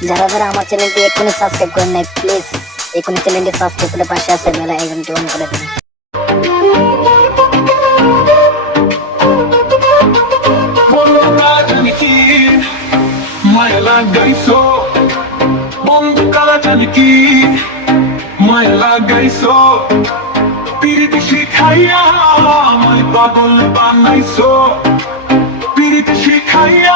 যারা যারা আমার চ্যানেলটি এক্ষুনি সাবস্ক্রাইব করেন নাই প্লিজ এক্ষুনি চ্যানেলটি সাবস্ক্রাইব করে পাশে আছে বেলা আইকনটি অন করে দিন। বন্ধুকালাজানকি মায়া লাগাইছো পিরিতি শিখাইয়া পাগল বানাইছো। শিখাইয়া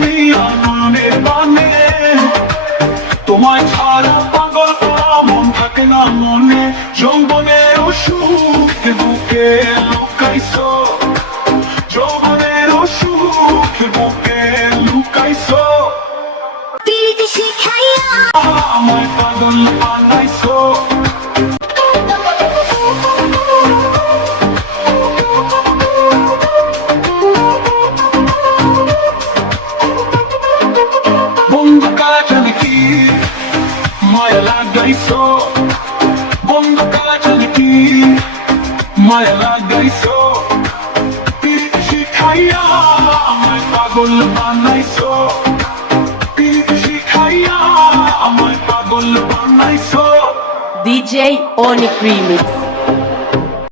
তুমি আর মানে তোমায় ছাড়া পাগল মন থাকে না মনে। যৌবনের অসুখ বুকে লুকাইছো। লাগাইছো বন্ধু কাজে কি? মায়া লাগাইছো শিখাইয়া আমায় পাগল বানাইছো। শিখাইয়া আমায় পাগল বানাইছো। DJ Onic Remix.